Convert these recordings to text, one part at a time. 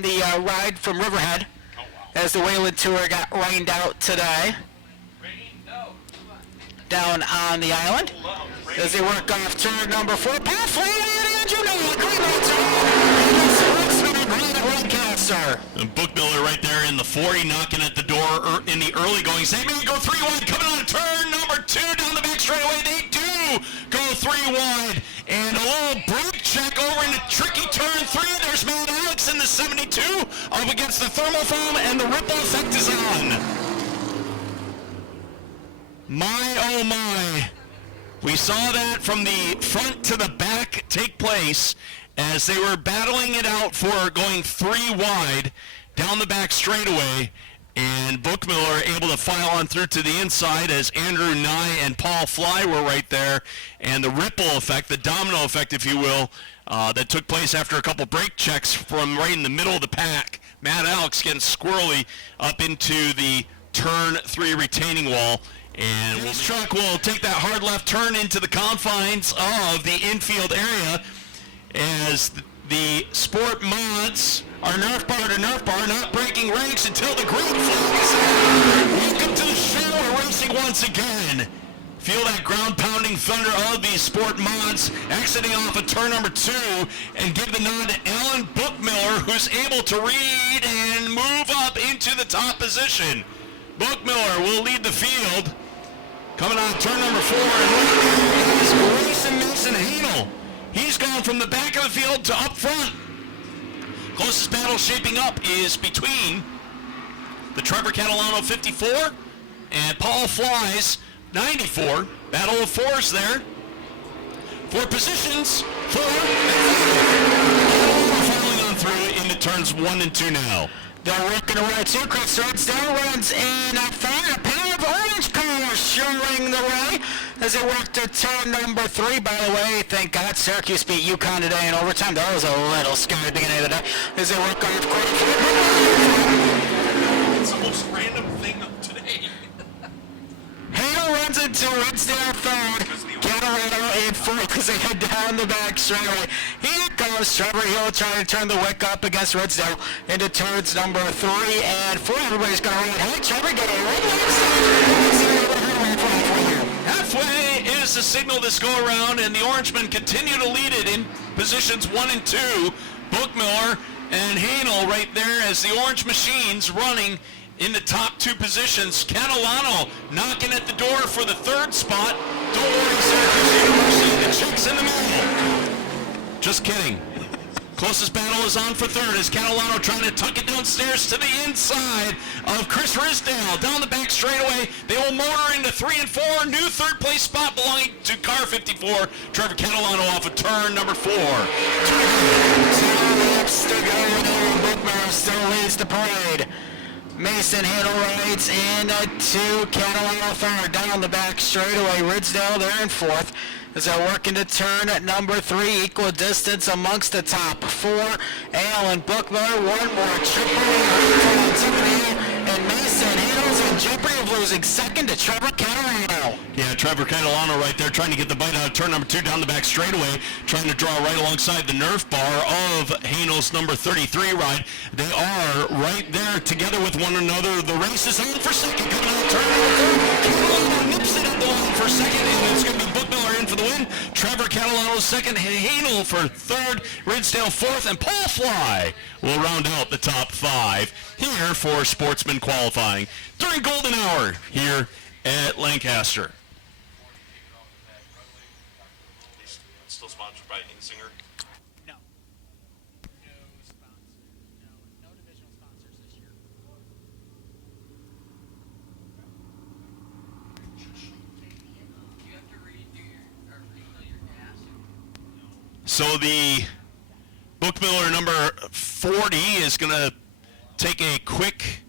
on the ride from Riverhead as the Wayland Tour got rained out today down on the island as they work off turn number 4. Pathway and Sportsman green at Lancaster. And Book Miller right there in the 40, knocking at the door in the early going. They may go 3 wide, coming on turn number 2 down the back straightaway. They do go 3 wide, and a little brake check over into tricky turn 3. There's Matt Alex in the 72 up against the thermal foam, and the ripple effect is on. My, oh my. We saw that from the front to the back take place as they were battling it out for going 3 wide down the back straightaway, and Book Miller able to file on through to the inside as Andrew Nye and Paul Fly were right there, and the ripple effect, the domino effect, if you will, that took place after a couple brake checks from right in the middle of the pack. Matt Alex getting squirrely up into the turn 3 retaining wall. And this truck will take that hard left turn into the confines of the infield area as the Sport Mods are Nerf bar to Nerf bar, not breaking ranks until the green flag is out. Welcome to the show. We're racing once again. Feel that ground pounding thunder of these Sport Mods exiting off of turn number 2, and give the nod to Alan Bookmiller, who's able to read and move up into the top position. Bookmiller will lead the field. Coming on turn number 4, and right there is Grayson Mason Hanel. He's gone from the back of the field to up front. Closest battle shaping up is between the Trevor Catalano 54 and Paul Fly's 94. Battle of 4s there. 4 positions, 4 and 5. Following on through into turns 1 and 2 now. They're working away too. Chris Redstone runs in up front. A pair of orange cars showing the way as they work to turn number 3. By the way, thank God Syracuse beat UConn today in overtime. That was a little scary at the beginning of the day as they work off court. It's the most random thing of today. Hale runs into Ridsdale third. Catalano in fourth as they head down the back straightaway. Here comes Trevor Hill trying to turn the wick up against Ridsdale into turns number 3 and 4. Everybody's going to run. Hey, Trevor, get a Halfway is the signal this go around, and the Orangemen continue to lead it in positions 1 and 2. Bookmiller and Hanel right there as the Orange Machines running in the top 2 positions. Catalano knocking at the door for the 3rd spot. Don't worry, Syracuse University, the chick's in the middle. Just kidding. Closest battle is on for 3rd as Catalano trying to tuck it downstairs to the inside of Chris Risdale. Down the back straightaway, they will motor into 3 and 4. New 3rd place spot belonging to car 54. Trevor Catalano off of turn number 4. 2 laps to go, and Bookmiller still leads the parade. Mason Handle rides in to Catalano 3rd. Down the back straightaway, Ridsdale there in 4th. As they're working to turn at number 3, equal distance amongst the top 4. Alan Bookmiller, one more Jeopardy, and Mason Handles in jeopardy of losing 2nd to Trevor Catalano. Yeah, Trevor Catalano right there trying to get the bite out of turn number 2 down the back straightaway, trying to draw right alongside the Nerf bar of Hanel's number 33 ride. They are right there together with one another. The race is on for 2nd. Coming out of turn number 3. Catalano nips it at the line for 2nd, and it's going to be Bookmiller in for the win. Trevor Catalano 2nd, Hanel for 3rd, Ridsdale 4th, and Paul Fly will round out the top 5 here for Sportsman qualifying during Golden Hour here at Lancaster. Still sponsored by Insinger? No. No sponsor. No divisional sponsors this year. So the Bookmiller number 40 is going to take a quick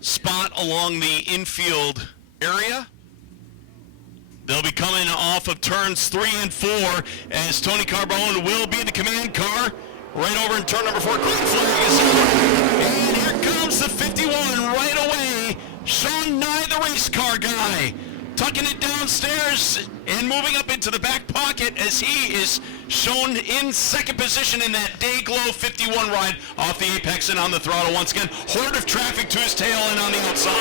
spot along the infield area. They'll be coming off of turns 3 and 4 as Tony Carbone will be the command car. Right over in turn number 4, green flag is on. And here comes the 51 right away. Sean Nye, the race car guy. tucking it downstairs and moving up into the back pocket as he is shown in second position in that Day Glow 51 ride off the apex and on the throttle once again. Horde of traffic to his tail and on the outside.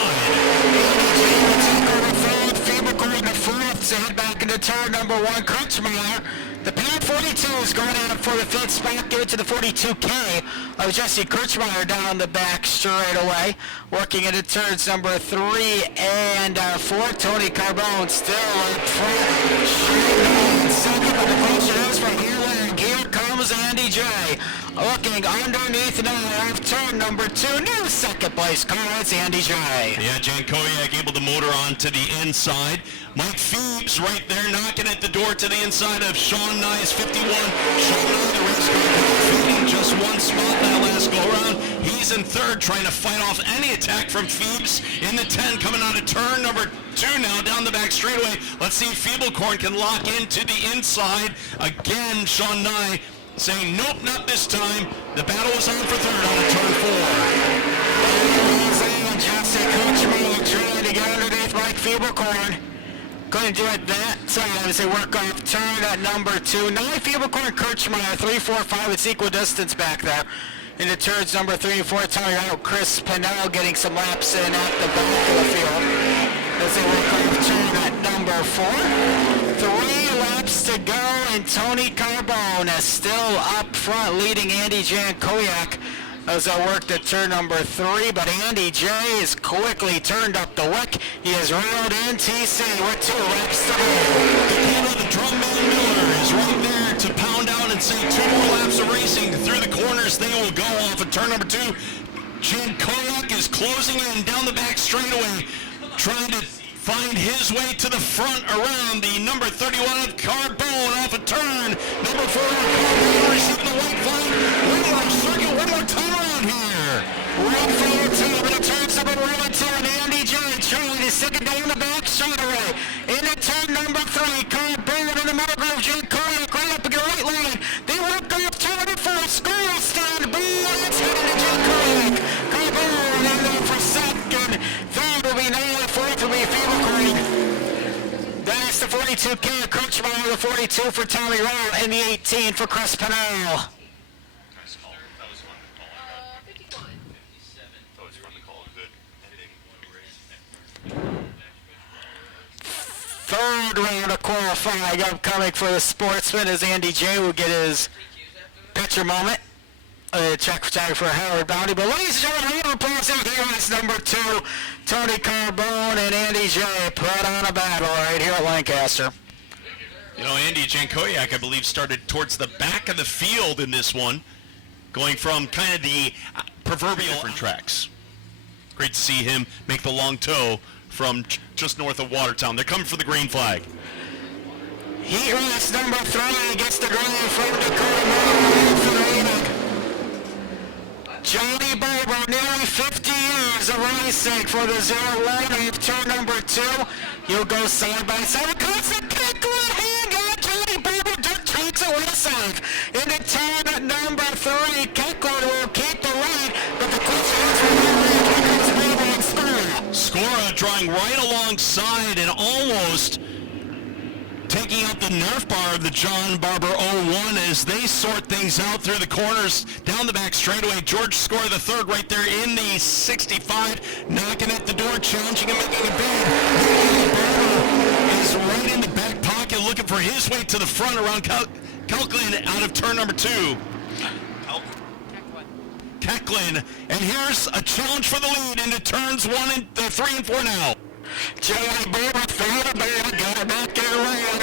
Feeble going to fourth, so head back into turn number one. Kirchmeyer, the pad 42 is going out for the fifth spot. Give it to the 42K of Jesse Kirchmeyer down the back straight away. Working into turns number 3 and 4. Tony Carbone still up front. Second, but the pressure is from here comes Andy J. Looking underneath now off turn number 2. New second place car, it's Andy J. Yeah, Jan Koyak able to motor on to the inside. Mike Phoebes right there knocking at the door to the inside of Sean Nye's 51. Sean Nye, the race car, feeding just one spot that last go around. He's in third, trying to fight off any attack from Phoebes in the 10, coming out of turn number 2 now down the back straightaway. Let's see if Feeblecorn can lock into the inside. Again, Sean Nye saying, nope, not this time. The battle is on for third on turn 4. Jesse Kirchmeyer trying to get underneath Mike Feeblecorn. Couldn't do it that time as they work off turn at number 2. Nye, Feeblecorn, Kirchmeyer, 3, 4, 5. It's equal distance back there. Into turns number 3 and 4, Tony out. Chris Pennell getting some laps in at the back of the field as they work off turn at number 4. 3 laps to go, and Tony Carbone is still up front, leading Andy J and Koyak as I worked at turn number 3, but Andy J is quickly turned up the wick. He has railed in TC with 2 laps to go. The drum man Miller is right there to pound out and say 2 more laps of racing through the corners. They will go off at turn number 2. Jan Koyak is closing in down the back straightaway, trying to find his way to the front around the number 31 of Carbone off a turn. Number 4 Carbone receiving the white flag. One more circuit, one more time around here. Right forward to him, and it turns number 1 and 2, and Andy J trying to stick it down the back straightaway. Into turn number 3, Carbone in the middle groove, Jan Koyak right up against the right line. They work off turn number 4, score stand, boom, it's headed to Jan Koyak. Carbone in there for second. Third will be Nye, fourth will be Feeblecorn. That's the 42K of Kirchmeyer, the 42 for Tommy Rowell, and the 18 for Chris Pennell. Third round of qualifying upcoming for the Sportsman as Andy J will get his picture moment. Check for Howard Bounty. But ladies and gentlemen, we applause out here is number 2, Tony Carbone and Andy J put on a battle right here at Lancaster. You know, Andy Jankoyak, I believe, started towards the back of the field in this one, going from kind of the proverbial different tracks. Great to see him make the long tow from just north of Watertown. They're coming for the green flag. Heat race number 3 gets the green from Dakota. Johnny Barber, nearly 50 years of racing for the 01 of turn number 2. He'll go side by side. Constant kick right hand out. Johnny Barber takes it with safe. Into turn number 3, Keckler will keep the lead, but the question is Scora drawing right alongside and almost taking out the Nerf bar of the John Barber 01 as they sort things out through the corners down the back straightaway. George Scora the third right there in the 65, knocking at the door, challenging and making a bid. Barber is right in the back pocket looking for his way to the front around Kelklin out of turn number 2. Kecklin, and here's a challenge for the lead into turns 3 and 4 now. Johnny Barber found a man, got it back in the lane.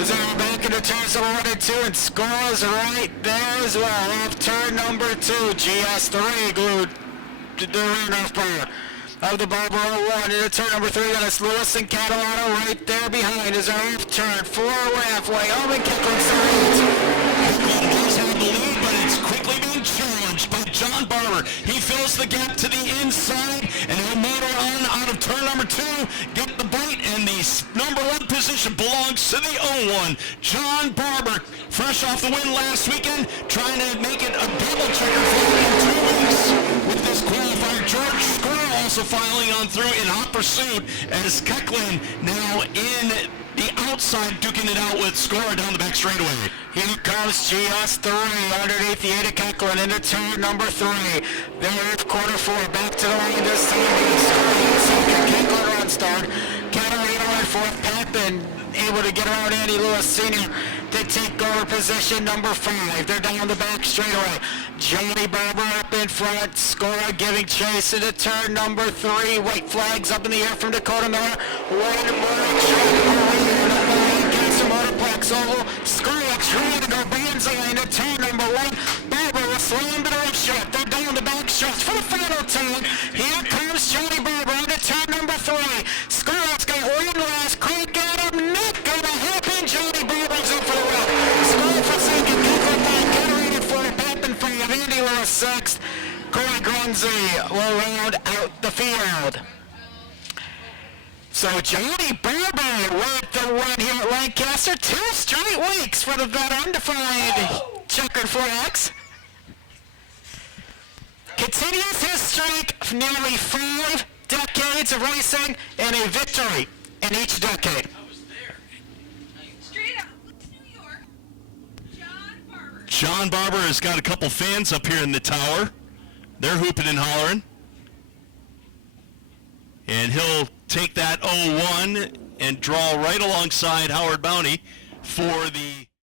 As they're back into turns 1 and 2, and scores right there as well. Off turn number 2, GS3 glued to the runoff bar of the Barber 01. Into turn number 3, and it's Lewis and Catalano right there behind as they're off turn 4 halfway. Owen Kecklin sides. Kecklin does have the lead, but it's quickly being challenged by John Barber. He fills the gap to the inside, and he'll motor on out of turn number 2, get the bite, and the number 1 position belongs to the 01. John Barber, fresh off the win last weekend, trying to make it a double checker for in 2 weeks with this qualifier. George Scora also filing on through in hot pursuit as Kecklin now in the outside, duking it out with Score down the back straightaway. Here comes GS3 underneath the 8 of Kecklin into turn number 3. There is quarter 4, back to the line this time. Second, Kecklin run start. Catalina in 4th, Pappin able to get around Andy Lewis Sr. to take over position number 5. They're down the back straightaway. Johnny Barber up in front. Score giving chase into turn number 3. White flags up in the air from Dakota Miller. One more shot. Lancaster Motorplex oval. Score trying to go banzai into turn number 1. Barber will slam to the right shot. They're down the back stretch for the final time. Here comes Johnny Barber into turn number 3. Score's got one last crank at him. Not gonna happen. Johnny Barber's up for the win. Score for second. Kecklin back. Generated for Pappin 5. Andy Lewis 6th. Corey Grunzy will round out the field. So Johnny Barber with the win here at Lancaster. 2 straight weeks for the veteran to find checkered 4X. Continues his streak of nearly 5 decades of racing and a victory in each decade. Straight up, New York, John Barber. John Barber has got a couple fans up here in the tower. They're hooping and hollering. And he'll take that 0-1 and draw right alongside Howard Bounty for the